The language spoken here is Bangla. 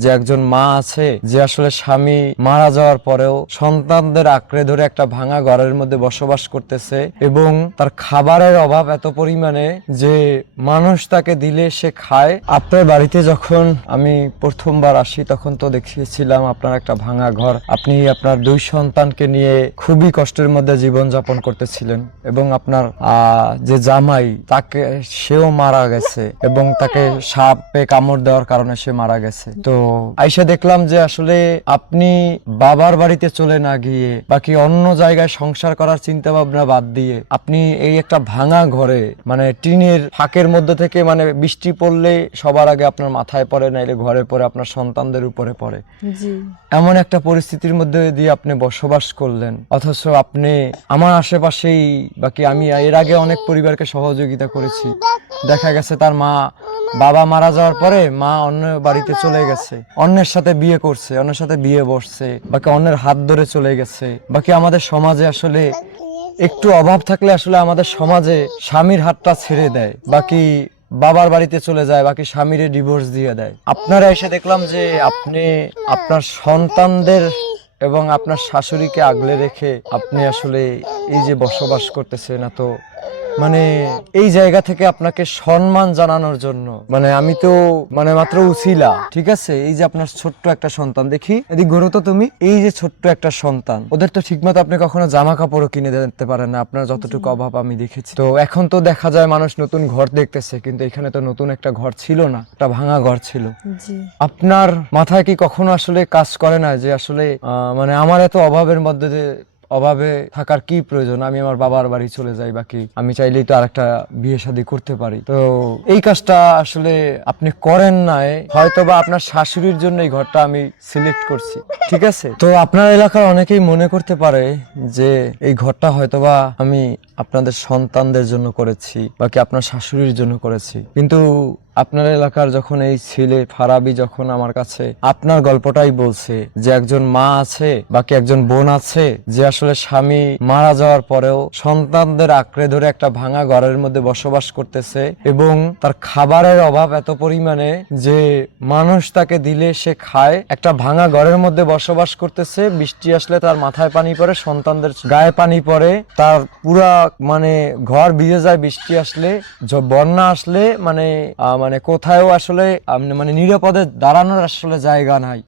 যে একজন মা আছে যে আসলে স্বামী মারা যাওয়ার পরেও সন্তানদের আঁকড়ে ধরে একটা ভাঙা ঘরের মধ্যে বসবাস করতেছে এবং তার খাবারের অভাব এত পরিমাণে যে মানুষ তাকে দিলে সে খায়। আপনার বাড়িতে যখন আমি প্রথমবার আসি তখন তো দেখিয়েছিলাম আপনার একটা ভাঙা ঘর, আপনি আপনার 2 সন্তানকে নিয়ে খুবই কষ্টের মধ্যে জীবন যাপন করতেছিলেন এবং আপনার যে জামাই তাকে সেও মারা গেছে এবং তাকে সাপে কামড় দেওয়ার কারণে সে মারা গেছে। তো আইসা দেখলাম যে আসলে আপনি বাবার বাড়িতে চলে না গিয়ে বাকি অন্য জায়গায় সংসার করার চিন্তা ভাবনা বাদ দিয়ে আপনি এই একটা ভাঙা ঘরে মানে টিনের ফাঁকের মধ্যে থেকে মানে বৃষ্টি পড়লে সবার আগে আপনার মাথায় পড়ে, নাইলে ঘরে পড়ে, আপনার সন্তানদের উপরে পড়ে, এমন একটা পরিস্থিতির মধ্যে দিয়ে আপনি বসবাস করলেন। অথচ আপনি আমার আশেপাশেই বাকি আমি এর আগে অনেক পরিবারকে সহযোগিতা করেছি, দেখা গেছে তার বাবা মারা যাওয়ার পরে মা অন্য বাড়িতে চলে গেছে, অন্যের সাথে বিয়ে করছে, অন্যের সাথে বিয়ে বসছে, বাকি অন্যের হাত ধরে চলে গেছে। বাকি আমাদের সমাজে আসলে একটু অভাব থাকলে আসলে আমাদের সমাজে স্বামীর হাতটা ছেড়ে দেয়, বাকি বাবার বাড়িতে চলে যায়, বাকি স্বামীরে ডিভোর্স দিয়ে দেয়। আপনারা এসে দেখলাম যে আপনি আপনার সন্তানদের এবং আপনার শাশুড়িকে আগলে রেখে আপনি আসলে এই যে বসবাস করতেছেন, তো মানে এই জায়গা থেকে আপনাকে সম্মান জানানোর জন্য মানে আমি তো মানে মাত্র উছিলা, ঠিক আছে? এই যে আপনার ছোট্ট একটা সন্তান, দেখি এদিক ঘুরো তো তুমি, এই যে ছোট্ট একটা সন্তান, ওদের তো ঠিকমতো আপনি কখনো জামা কাপড়ও কিনে দিতে পারেন না, আপনার যতটুকু অভাব আমি দেখেছি। তো এখন তো দেখা যায় মানুষ নতুন ঘর দেখতেছে, কিন্তু এখানে তো নতুন একটা ঘর ছিল না, একটা ভাঙা ঘর ছিল। আপনার মাথায় কি কখনো আসলে কাজ করে না যে আসলে মানে আমার এত অভাবের মধ্যে যে অভাবে থাকার কি প্রয়োজন, আমি আমার বাবার বাড়ি চলে যাই, বাকি আমি চাইলেই তো আরেকটা বিয়ে শাদী করতে পারি। তো এই কাজটা আসলে আপনি করেন নাই, হয়তোবা আপনার শাশুড়ির জন্য এই ঘরটা আমি সিলেক্ট করছি, ঠিক আছে? তো আপনার এলাকার অনেকেই মনে করতে পারে যে এই ঘরটা হয়তোবা আমি আপনাদের সন্তানদের জন্য করেছি, বাকি আপনার শাশুড়ির জন্য করেছি, কিন্তু আপনার এলাকার যখন এই ছেলে ফারাবি যখন আমার কাছে আপনার গল্পটাই বলছে যে একজন মা আছে বাকি একজন বোন আছে যে আসলে স্বামী মারা যাওয়ার পরেও সন্তানদের আঁকড়ে ধরে একটা ভাঙা ঘরের মধ্যে বসবাস করতেছে এবং তার খাবারের অভাব এত পরিমাণে যে মানুষ তাকে দিলে সে খায়, একটা ভাঙা ঘরের মধ্যে বসবাস করতেছে, বৃষ্টি আসলে তার মাথায় পানি পড়ে, সন্তানদের গায়ে পানি পড়ে, তার পুরা মানে ঘর ভিজে যায় বৃষ্টি আসলে, বন্যা আসলে মানে মানে কোথায়ও আসলে মানে নিরাপদে দাঁড়ানোর আসলে জায়গা নাই।